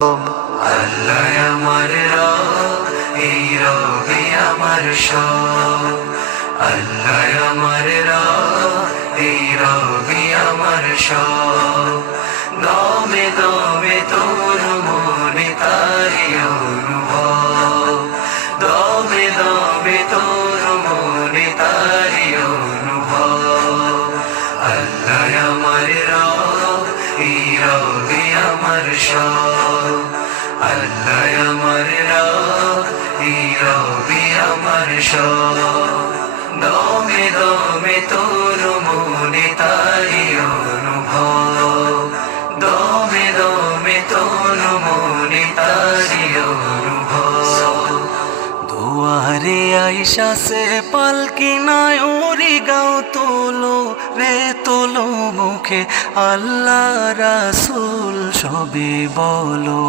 আল্লাহ আমার রব, এই রবি আমার সব। আল্লাহ আমার রব, এই রবি আমার সব। দমে দমে তোর মনে তারি অনুভব, দমে দমে তোর মনে তারি অনুভব। আল্লাহ আমার রব, এই রবি আমার সব। আল্লাহ আমার রব, এই রবি আমার সব। দমে দমে তোর মনে তারি অনুভব, দমে দমে তোর মনে তারি অনুভব। দুয়ারে আইসা সে পালকি নাই ওরি গাও তোলো রে তোলো মুখে আল্লাহ রাসূল সবে বলো।